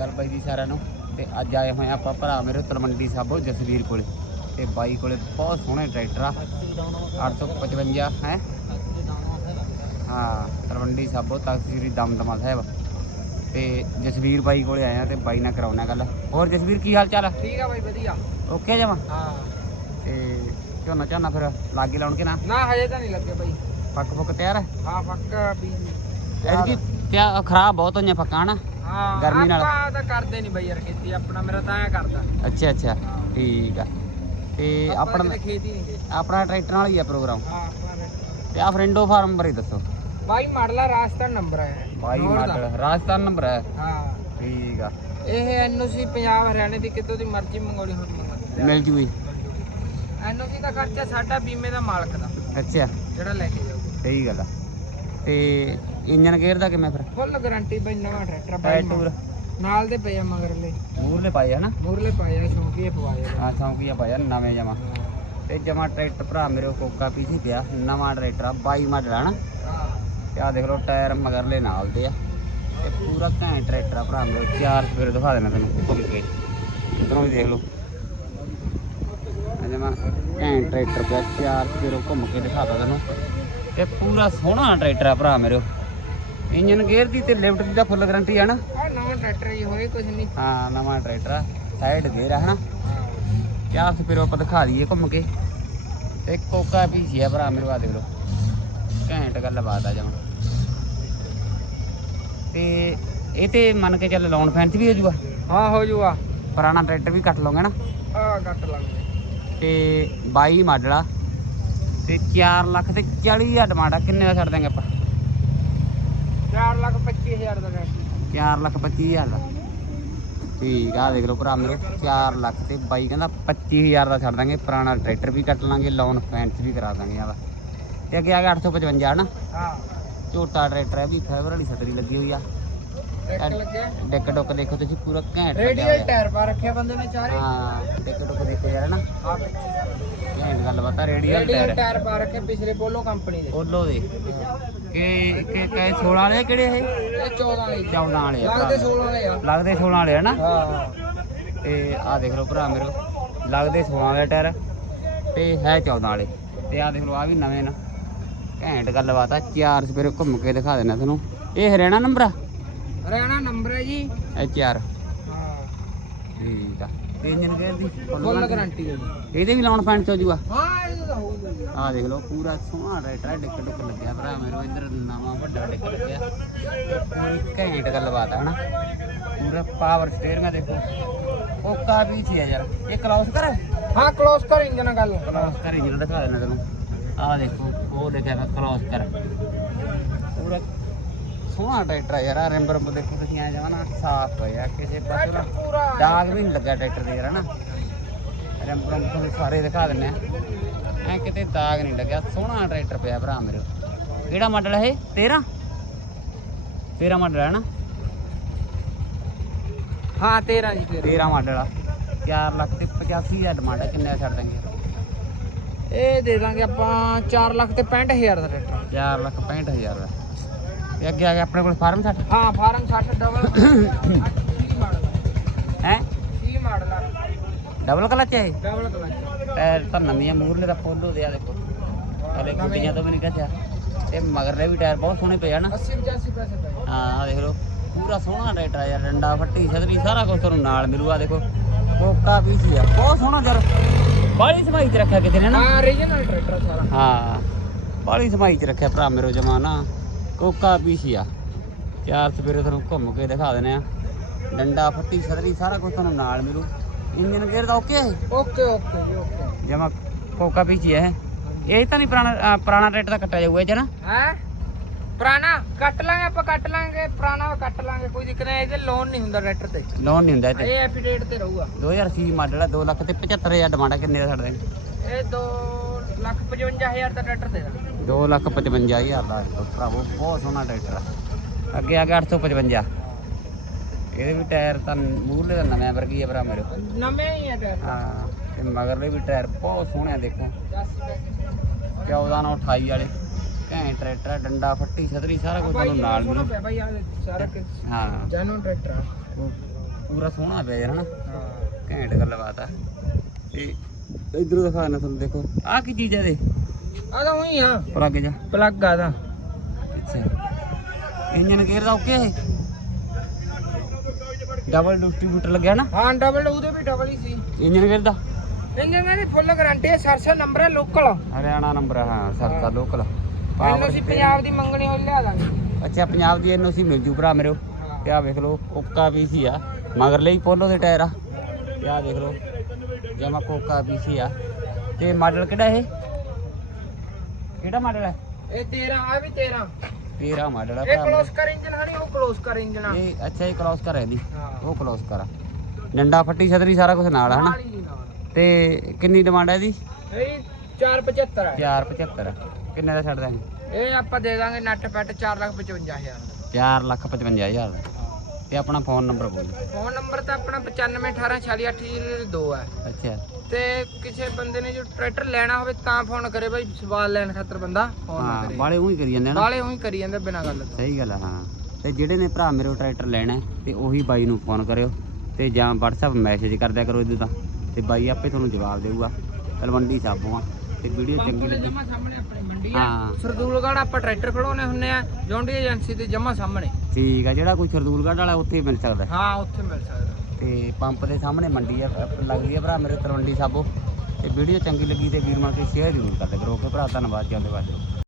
ਅਕਾਲ ਬਾਈ ਜੀ ਸਾਰਿਆਂ ਨੂੰ ਤੇ ਅੱਜ ਆਏ ਹੋਏ ਆਪਾਂ ਭਰਾ ਮੇਰੇ ਤਲਵੰਡੀ ਸਾਬੋ ਜਸਵੀਰ ਕੋਲੇ ਤੇ ਬਾਈ ਕੋਲੇ ਬਹੁਤ ਸੋਹਣੇ ਟਰੈਕਟਰ ਆ। 855 ਹੈ। ਹਾਂ ਤਲਵੰਡੀ ਸਾਬੋ ਤਖਤ ਸ੍ਰੀ ਦਮਦਮਾ ਸਾਹਿਬ। ਤੇ ਜਸਵੀਰ ਬਾਈ ਕੋਲੇ ਆਏ ਆ ਤੇ ਬਾਈ ਨਾਲ ਕਰਾਉਣਾ ਗੱਲ। ਹੋਰ ਜਸਵੀਰ ਕੀ ਹਾਲ ਚਾਲ ਆ? ਠੀਕ ਆ ਬਾਈ ਵਧੀਆ। ਓਕੇ ਜਮਾ? ਹਾਂ। ਤੇ ਝੋਨਾ ਝਾਨਾ ਫਿਰ ਲਾਗੇ ਲਾਉਣ ਕੇ ਨਾ? ਨਾ ਹਜੇ ਤਾਂ ਨਹੀਂ ਲੱਗੇ ਬਾਈ। ਪੱਕ ਪੁੱਕ ਤਿਆਰ ਹੈ ਹਾਂ ਪੱਕਾ ਵੀ ਤਿਆ ਖਰਾਬ ਬਹੁਤ ਹੋਈਆਂ ਪੱਕਾਂ ਨਾ ਹਾਂ ਗਰਮੀ ਨਾਲ। ਆਪਾਂ ਤਾਂ ਕਰਦੇ ਨਹੀਂ ਬਾਈ ਯਾਰ ਖੇਤੀ ਆਪਣਾ ਮੇਰਾ ਤਾਂ ਐ ਕਰਦਾ। ਅੱਛਾ ਅੱਛਾ ਠੀਕ ਆ। ਤੇ ਆਪਾਂ ਆਪਣਾ ਖੇਤੀ ਨਹੀਂ ਆਪਣਾ ਟਰੈਕਟਰ ਨਾਲ ਹੀ ਆ ਪ੍ਰੋਗਰਾਮ? ਹਾਂ ਆਪਣਾ ਤੇ ਆ ਫਰੈਂਡੋ ਫਾਰਮ ਬਾਰੇ ਦੱਸੋ। ਬਾਈ ਮਾਡਲਾ ਰਾਜਸਥਾਨ ਨੰਬਰ ਹੈ ਬਾਈ। ਮਾਡਲ ਰਾਜਸਥਾਨ ਨੰਬਰ ਹੈ ਹਾਂ। ਠੀਕ ਆ। ਇਹ ਐਨਓਸੀ ਪੰਜਾਬ ਹਰਿਆਣੇ ਦੀ ਕਿਤੋਂ ਦੀ ਮਰਜ਼ੀ ਮੰਗਾਉਣੀ ਹੋਵੇ। ਮਿਲ ਜੂਗੀ। ਐਨਓਸੀ ਦਾ ਖਰਚਾ ਸਾਡਾ ਬੀਮੇ ਦਾ ਮਾਲਕ ਦਾ। ਅੱਛਾ। ਜਿਹੜਾ ਲੈ ਕੇ ਜਾਊਗਾ। ਸਹੀ ਗੱਲ ਆ। ਤੇ ਇੰਜਨ ਗੇਅਰ ਦਾ ਕਿਵੇਂ ਫਿਰ? ਫੁੱਲ ਗਾਰੰਟੀ ਬਾਈ ਨਵਾਂ ਟਰੈਕਟਰ ਬਾਈ ਟੂਰ। ਨਾਲ ਦੇ ਪਏ ਆ ਮਗਰਲੇ। ਮੂਰਲੇ ਪਾਏ ਹਨਾ ਮੂਰਲੇ ਪਾਏ ਆ ਸ਼ੌਂਕੀਏ ਪਵਾਏ ਆ। ਆ ਚੌਂਕੀਆ ਪਾਇਆ ਨਵੇਂ ਜਮਾ। ਤੇ ਜਮਾ ਟਰੈਕਟਰ ਭਰਾ ਮੇਰੇ ਕੋਕਾ ਪੀਛੇ ਪਿਆ ਨਵਾਂ ਟਰੈਕਟਰ ਆ 22 ਮਾਡਲ ਆ ਨਾ। ਹਾਂ। ਤੇ ਆ ਦੇਖ ਲਓ ਟਾਇਰ ਮਗਰਲੇ ਨਾਲ ਦੇ ਆ। ਤੇ ਪੂਰਾ ਘੈਂਟ ਟਰੈਕਟਰ ਆ ਭਰਾ ਮੇਰੇ। ਚਾਰ ਸਪੇਰ ਦਿਖਾ ਦੇਣਾ ਤੈਨੂੰ ਘੁੰਮ ਕੇ ਇਧਰੋਂ ਵੀ ਦੇਖ ਲਓ। ਅਜੇ ਮੈਂ ਘੈਂਟ ਟਰੈਕਟਰ ਪਿਆ ਚਾਰ ਸਪੇਰ ਘੁੰਮ ਕੇ ਦਿਖਾਤਾ ਤੈਨੂੰ। ਤੇ ਪੂਰਾ ਸੋਹਣਾ ਟਰੈਕਟਰ ਆ ਭਰਾ ਮੇਰੇ। ਇੰਜਨ ਗੇਅਰ ਦੀ ਤੇ ਲਿਫਟ ਦੀ ਤਾਂ ਫੁੱਲ ਗਾਰੰਟੀ ਆ ਨਾ। ਆ ਨਵਾਂ ਟਰੈਕਟਰ ਹੀ ਹੋਏ ਕੁਝ ਨਹੀਂ। ਹਾਂ ਨਵਾਂ ਟਰੈਕਟਰ ਆ। ਸਾਈਡ ਗੇਅਰ ਆ ਹਨਾ? ਚਾਰ ਸਪੇਰ ਆਪਾਂ ਦਿਖਾ ਦਈਏ ਘੁੰਮ ਕੇ। ਤੇ ਕੋਕਾ ਪੀਸੀ ਆ ਭਰਾ ਮੇਰੇ ਆ ਦੇਖ ਲਓ। ਘੈਂਟ ਗੱਲ ਬਾਤ ਆ ਜਮਾ। ਤੇ ਇਹ ਤੇ ਮੰਨ ਕੇ ਚੱਲ ਲਾਉਣ ਫੈਂਸ ਵੀ ਹੋ ਜੂਗਾ। ਹਾਂ ਹੋ ਜੂਗਾ। ਪੁਰਾਣਾ ਟਰੈਕਟਰ ਵੀ ਕੱਟ ਲਓਗੇ ਨਾ। ਆ ਗੱਟ ਲੱਗਦੇ ਤੇ 22 ਮਾਡਲ ਆ। ਤੇ 4 ਲੱਖ ਤੇ 40 ਹਜ਼ਾਰ ਡਿਮਾਂਡ ਆ। ਕਿੰਨੇ ਦਾ ਛੱਡ ਦਾਂਗੇ ਆਪਾਂ? 4 ਲੱਖ 25000 ਦਾ ਟਰੈਕਟਰ 4 ਲੱਖ 25 ਹਜ਼ਾਰ ਦਾ। ਠੀਕ ਆ ਦੇਖ ਲਓ ਭਰਾ ਮੇਰੇ। 4 ਲੱਖ ਤੇ ਬਾਈ ਕਹਿੰਦਾ 25000 ਦਾ ਛੱਡ ਦਾਂਗੇ ਪੁਰਾਣਾ ਟਰੈਕਟਰ ਵੀ ਕੱਟ ਲਾਂਗੇ ਲੋਨ ਫੈਂਸ ਵੀ ਕਰਾ ਦਾਂਗੇ ਆਵਾ ਤੇ ਅੱਗੇ ਆ ਗਿਆ 855 ਨਾ ਹਾਂ। ਝੋਟਾ ਟਰੈਕਟਰ ਹੈ ਵੀ ਫਾਈਬਰ ਵਾਲੀ ਛਤਰੀ ਲੱਗੀ ਹੋਈ ਆ। ਲੱਗਿਆ ਡਿੱਕ ਡੁੱਕ ਦੇਖੋ ਤੁਸੀਂ ਪੂਰਾ ਘੈਂਟ ਲੱਗਿਆ ਰੇਡੀਅਲ। ਟਾਇਰ ਪਾ ਰੱਖਿਆ ਬੰਦੇ ਨੇ ਚਾਰੇ। ਹਾਂ ਡਿੱਕ ਡੁੱਕ ਦੇਖੋ ਯਾਰ ਨਾ ਆ ਘੈਂਟ ਗੱਲ ਬਤਾ ਰੇਡੀਅਲ ਰੇਡੀਅਲ ਟਾਇਰ। ਟਾਇਰ ਪਾ ਰੱਖੇ ਪਿਛਲੇ ਬੋਲੋ ਕੰਪਨੀ ਦੇ। ਓਲੋ ਦੇ। ਕਿ ਕਿ ਕਿ 16 ਵਾਲੇ ਆ ਕਿਹੜੇ ਇਹ? ਇਹ 14 ਵਾਲੇ। 14 ਵਾਲੇ ਆ ਲੱਗਦੇ ਭਰਾ। 16 ਵਾਲੇ ਆ। ਲੱਗਦੇ 16 ਵਾਲੇ ਆ ਨਾ? ਹਾਂ। ਤੇ ਆ ਦੇਖ ਲਓ ਭਰਾ ਮੇਰੇ ਲੱਗਦੇ 16 ਵਾਲੇ ਟਾਇਰ। ਤੇ ਹੈ 14 ਵਾਲੇ। ਤੇ ਆ ਦੇਖ ਲਓ ਆ ਵੀ ਨਵੇਂ ਨਾ। ਘੈਂਟ ਗੱਲਬਾਤ ਆ ਚਾਰ ਸਪੇਰੇ ਘੁੰਮ ਕੇ ਦਿਖਾ ਦੇਣਾ ਤੁਹਾਨੂੰ। ਇਹ ਹਰਿਆਣਾ ਨੰਬਰ ਆ? ਹਰਿਆਣਾ ਨੰਬਰ ਹੈ ਜੀ। ਐਚ ਆਰ ਹਾਂ। ਠੀਕ ਆ। ਇੰਜਨ ਗੇਅਰ ਦੀ? ਫੁੱਲ ਗਾਰੰਟੀ ਹੈ ਜੀ। ਇਹਦੇ ਵੀ ਲਾਉਣ ਪੈਣ ਚ ਹੋ ਜੂਗਾ ਹਾਂ ਇਹ ਤਾਂ ਹੋਊਗਾ ਜੀ। ਆ ਦੇਖ ਲਓ ਪੂਰਾ ਸੋਹਣਾ ਟਰੈਕਟਰ ਆ, ਡਿੱਕ ਡੁੱਕ ਲੱਗਿਆ ਭਰਾ ਮੇਰੇ ਇੱਧਰ ਨਵਾਂ ਵੱਡਾ ਡਿੱਕ ਲੱਗਿਆ। ਪੂਰੀ ਘੈਂਟ ਗੱਲਬਾਤ ਆ ਹਨਾ? ਪੂਰਾ ਪਾਵਰ ਸਟੀਅਰਿੰਗ ਆ ਦੇਖੋ। ਕੋਕਾ ਵੀ ਸੀ ਆ ਯਾਰ। ਇਹ ਕਲੌਸ ਕਰ। ਹਾਂ ਕਲੋਜ਼ ਕਰ ਇੰਜਨ ਗੱਲ। ਕਲੌਸ ਕਰ ਇੰਜਨ ਦਿਖਾ ਦੇਣਾ ਤੈਨੂੰ। ਆ ਦੇਖੋ ਉਹ ਲਿਖਿਆ ਮੈਂ ਕਲੌਸ ਕਰ। ਪੂਰਾ ਸੋਹਣਾ ਟਰੈਕਟਰ ਆ ਯਾਰ ਆ ਰਿੰਬਰ ਦੇਖੋ ਤੁਸੀਂ ਆ ਜਾਵਾ ਨਾ ਸਾਫ਼ ਹੋਇਆ ਕਿਸੇ ਪਾਸੇ ਪੂਰਾ ਦਾਗ ਵੀ ਨਹੀਂ ਲੱਗਾ ਟਰੈਕਟਰ ਦੇ ਯਾਰ ਹਨਾ? ਰਿੰਬਰ ਤੁਹਾਨੂੰ ਸਾਰੇ ਦਿਖਾ ਦਿੰਨੇ ਆ। ਐ ਕਿਤੇ ਦਾਗ ਨਹੀਂ ਲੱਗਿਆ ਸੋਹਣਾ ਟਰੈਕਟਰ ਪਿਆ ਭਰਾ ਮੇਰੇ। ਕਿਹੜਾ ਮਾਡਲ ਹੈ ਇਹ? 13 13 ਮਾਡਲ ਹੈ ਨਾ ਹਾਂ 13 ਜੀ 13 13 ਮਾਡਲ ਆ। 4 ਲੱਖ ਤੇ 85000 ਡਿਮਾਂਡ ਹੈ ਕਿੰਨੇ ਛੱਡ ਦਾਂਗੇ ਇਹ ਦੇ ਦਾਂਗੇ ਆਪਾਂ 4 ਲੱਖ ਤੇ 65000 ਦਾ ਟਰੈਕਟਰ। 4 ਲੱਖ 65000 ਦਾ। ਤੇ ਅੱਗੇ ਆ ਗਿਆ ਆਪਣੇ ਕੋਲ ਫਾਰਮ 60 ਹਾਂ ਫਾਰਮ 60 ਡਬਲ 80 ਮਾਡਲ ਹੈ? 30 ਮਾਡਲ ਆ? ਡਬਲ ਕਲਚ ਹੈ ਡਬਲ ਕਲਚ ਟਾਇਰ ਤਾਂ ਨਵੀਆਂ ਮੂਰਲੇ ਦਾ ਪੋਲੋ ਦੇ ਆ ਦੇਖੋ। ਹਲੇ ਗੁੱਡੀਆਂ ਤੋਂ ਵੀ ਨਹੀਂ ਕੱਚਾ ਤੇ ਮਗਰਲੇ ਵੀ ਟਾਇਰ ਬਹੁਤ ਸੋਹਣੇ ਪਏ ਆ ਨਾ। 80 85 ਪੈਸੇ ਪਏ। ਹਾਂ ਦੇਖ ਲਓ। ਪੂਰਾ ਸੋਹਣਾ ਟਰੈਕਟਰ ਆ ਯਾਰ ਡੰਡਾ ਫੱਟੀ ਛਤਰੀ ਸਾਰਾ ਕੁਝ ਤੁਹਾਨੂੰ ਨਾਲ ਮਿਲੂਗਾ ਦੇਖੋ। ਕੋਕਾ ਵੀ ਸੀ ਆ। ਬਹੁਤ ਸੋਹਣਾ ਯਾਰ। ਬਾਲੀ ਸਮਾਈ ਚ ਰੱਖਿਆ ਕਿਤੇ ਨੇ ਨਾ। ਹਾਂ ਰੀਜਨਲ ਟਰੈਕਟਰ ਸਾਰਾ। ਹਾਂ ਬਾਲੀ ਸਮਾਈ ਚ ਰੱਖਿਆ ਭਰਾ ਮੇਰੋ ਜਮਾਨਾ। ਕੋਕਾ ਵੀ ਸੀ ਆ। ਚਾਰ ਸਵੇਰੇ ਤੁਹਾਨੂੰ ਘੁੰਮ ਕੇ ਦਿਖਾ ਦਿੰਦੇ ਆ। ਡੰਡਾ ਫੱਟੀ ਛਤਰੀ ਸਾਰਾ ਕੁਝ ਤੁਹਾਨੂੰ ਨਾਲ ਮਿਲੂ। ਇੰਜਨ ਗੇਅਰ ਦਾ ਓਕੇ ਹੈ ਓਕੇ ਓਕੇ ਜੀ ਓਕੇ ਜਮਾ ਕੋਕਾ ਪੀਚੀ ਹੈ ਇਹ। ਤਾਂ ਨਹੀਂ ਪੁਰਾਣਾ ਪੁਰਾਣਾ ਰੇਟ ਦਾ ਕੱਟਿਆ ਜਾਊਗਾ ਨਾ। ਹੈ? ਪੁਰਾਣਾ ਕੱਟ ਲਾਂਗੇ ਆਪਾਂ ਕੱਟ ਲਾਂਗੇ ਪੁਰਾਣਾ ਕੱਟ ਲਾਂਗੇ ਕੋਈ ਦਿੱਕਤ ਨਹੀਂ ਇਹਦੇ ਲੋਨ ਨਹੀਂ ਹੁੰਦਾ ਟਰੈਕਟਰ ਤੇ। ਲੋਨ ਨਹੀਂ ਹੁੰਦਾ ਇਹ ਐਫੀਡੇਟ ਤੇ ਰਹੂਗਾ। 2080 ਮਾਡਲ ਆ 2 ਲੱਖ ਤੇ 75000 ਡਿਮਾਂਡ ਆ ਕਿੰਨੇ ਦਾ ਛੱਡ ਦੇਂਗੇ ਇਹ 2 ਲੱਖ 55000 ਦਾ ਟਰੈਕਟਰ ਦੇ ਦਾਂਗੇ 2 ਲੱਖ 55000 ਦਾ ਇਹ ਭਰਾਵੋ ਬਹੁਤ ਸੋਹਣਾ ਟਰੈਕਟਰ ਆ। ਅੱਗੇ ਆ ਗਿਆ 855 ਇਹਦੇ ਵੀ ਟਾਇਰ ਤਾਂ ਮੂਹਰਲੇ ਦਾ ਨਵੇਂ ਵਰਗੀ ਆ ਭਰਾ ਮੇਰੇ ਨਵੇਂ ਹੀ ਹੈ ਟਰੈਕਟਰ ਹਾਂ ਤੇ ਮਗਰਲੇ ਵੀ ਟਾਇਰ ਬਹੁਤ ਸੋਹਣੇ ਆ ਦੇਖੋ। 80 ਪੈਸੇ 14 ਨਾਲ 28 ਵਾਲੇ। ਘੈਂਟ ਟਰੈਕਟਰ ਆ, ਡੰਡਾ ਫੱਟੀ ਛਤਰੀ ਸਾਰਾ ਕੁਝ ਤੁਹਾਨੂੰ ਨਾਲ ਮਿਲੂ। ਪਿਆ ਭਾਈ ਆ ਸਾਰਾ ਹਾਂ। ਜੈਨੂਨ ਟਰੈਕਟਰ ਆ। ਪੂਰਾ ਸੋਹਣਾ ਪਿਆ ਯਾਰ ਹਨਾ? ਹਾਂ। ਘੈਂਟ ਗੱਲਬਾਤ ਆ। ਤੇ ਇਧਰੋਂ ਦਿਖਾ ਨਾ ਤੁਹਾਨੂੰ ਦੇਖੋ। ਆਹ ਕੀ ਚੀਜ਼ ਹੈ ਦੇ ਆ ਤਾਂ ਉਹੀ ਆ। ਪਲੱਗ ਜਾ ਪਲੱਗ ਆ ਦਾ ਅੱਛਾ। ਇੰਜਨ ਗੇਅਰ ਦਾ ਓਕੇ ਹੈ ਡਬਲ ਡਿਸਟ੍ਰੀਬਿਊਟਰ ਲੱਗਿਆ ਨਾ? ਹਾਂ ਡਬਲ ਉਹਦੇ ਵੀ ਡਬਲ ਹੀ ਸੀ। ਇੰਜਨ ਗੇਅਰ ਦਾ? ਇੰਜਨ ਦੀ ਫੁੱਲ ਗਾਰੰਟੀ ਹੈ ਸਰਸਾ ਨੰਬਰ ਹੈ ਲੋਕਲ ਹਰਿਆਣਾ ਨੰਬਰ ਹੈ ਹਾਂ ਸਰਕਾ ਲੋਕਲ ਮੈਨੂੰ ਅਸੀਂ ਪੰਜਾਬ ਦੀ ਮੰਗਣੀ ਹੋਈ ਲਿਆ ਦਾਂਗੇ। ਅੱਛਾ ਪੰਜਾਬ ਦੀ ਐਨਓਸੀ ਮਿਲ ਜੂ ਭਰਾ ਮੇਰੇ ਤੇ ਆ ਵੇਖ ਲਓ ਕੋਕਾ ਪੀਸੀ ਆ। ਮਗਰ ਲਈ ਪੋਲੋ ਦੇ ਟਾਇਰ ਆ। ਤੇ ਆ ਦੇਖ ਲਓ। ਜਮਾ ਕੋਕਾ ਪੀਸੀ ਆ ਤੇ ਮਾਡਲ ਕਿਹੜਾ ਇਹ ਕਿਹੜਾ ਮਾਡਲ ਹੈ ਇਹ 13 ਆ ਵੀ 13 13 ਮਾਡਲ ਆ ਇਹ ਕਲੋਸ ਕਰ ਇੰਜਨ ਹਣੀ ਉਹ ਕਲੋਸ ਕਰ ਇੰਜਨ ਆ। ਇਹ ਅੱਛਾ ਇਹ ਕ੍ਰਾਸ ਕਰ ਇਹਦੀ ਉਹ ਕ੍ਰਾਸ ਕਰ ਡੰਡਾ ਫੱਟੀ ਛਤਰੀ ਸਾਰਾ ਕੁਝ ਨਾਲ ਹਨਾ। ਤੇ ਕਿੰਨੀ ਡਿਮਾਂਡ ਹੈ ਇਹਦੀ ਇਹ 475 ਹੈ 475 ਕਿੰਨੇ ਦਾ ਛੱਡ ਦਾਂਗੇ ਇਹ ਆਪਾਂ ਦੇ ਦਾਂਗੇ ਨੱਟ ਪੈਟ 455000 4 ਲੱਖ 55000 ਦਾ ਤੇ ਆਪਣਾ ਫੋਨ ਨੰਬਰ ਬੋਲ। ਫੋਨ ਨੰਬਰ ਤਾਂ ਆਪਣਾ 95184682 ਹੈ। ਅੱਛਾ। ਤੇ ਕਿਸੇ ਬੰਦੇ ਨੇ ਜੋ ਟਰੈਕਟਰ ਲੈਣਾ ਹੋਵੇ ਤਾਂ ਫੋਨ ਕਰੇ ਬਾਈ ਸਵਾਲ ਲੈਣ ਖਾਤਰ ਬੰਦਾ ਫੋਨ ਨਾ ਹਾਂ ਕਰੇ। ਬਾਲੇ ਉਹੀ ਕਰੀ ਜਾਂਦੇ ਆ ਨਾ। ਵਾਲੇ ਉਹੀ ਕਰੀ ਜਾਂਦੇ ਬਿਨਾਂ ਗੱਲ ਤੋਂ। ਸਹੀ ਗੱਲ ਆ ਹਾਂ। ਤੇ ਜਿਹੜੇ ਨੇ ਭਰਾ ਮੇਰੇ ਕੋਲ ਟਰੈਕਟਰ ਲੈਣਾ ਹੈ, ਤੇ ਉਹੀ ਬਾਈ ਨੂੰ ਫੋਨ ਕਰਿਓ। ਤੇ ਜਾਂ WhatsApp ਮੈਸੇਜ ਕਰ ਦਿਆ ਕਰੋ ਇਹਦੇ ਤਾਂ ਤੇ ਬਾਈ ਆਪੇ ਤੁਹਾਨੂੰ ਜਵਾਬ ਦੇਊਗਾ। ਤਲਵੰਡੀ ਸਾਬੋਂ ਆ। ਤੇ ਵੀਡੀਓ ਚੰਗੀ ਲੱਗੀ। ਜਮਾ ਸਾਹਮਣੇ ਆਪਣੀ ਮੰਡੀ ਆ ਹਾਂ। ਸਰਦੂਲਗੜ੍ਹ ਆਪਾਂ ਟਰੈਕਟਰ ਖੜਾਉਣੇ ਹੁੰਨੇ ਆ ਜੌਂਡੀ ਏਜੰਸੀ ਤੇ ਜਮਾ ਸਾਹਮਣੇ। ਠੀਕ ਆ ਜਿਹੜਾ ਕੋਈ ਸਰਦੂਲਗੜ੍ਹ ਵਾਲਾ ਉੱਥੇ ਮਿਲ ਸਕਦਾ। ਹੈ। ਹਾਂ ਉੱਥੇ ਮਿਲ ਸਕਦਾ। ਤੇ ਪੰਪ ਦੇ ਸਾਹਮਣੇ ਮੰਡੀ ਆ ਅਹ ਲੱਗਦੀ ਆ ਭਰਾ ਮੇਰੇ ਤਲਵੰਡੀ ਸਾਬੋ। ਤੇ ਵੀਡੀਓ ਚੰਗੀ ਲੱਗੀ ਤੇ ਵੀਰ ਮਨ ਕੇ ਸ਼ੇਅਰ ਜ਼ਰੂਰ ਕਰਦੇ ਕਰੋ ਓਕੇ ਭਰਾ ਧੰਨਵਾਦ ਜਾਂਦੇ ਬਾਅਦ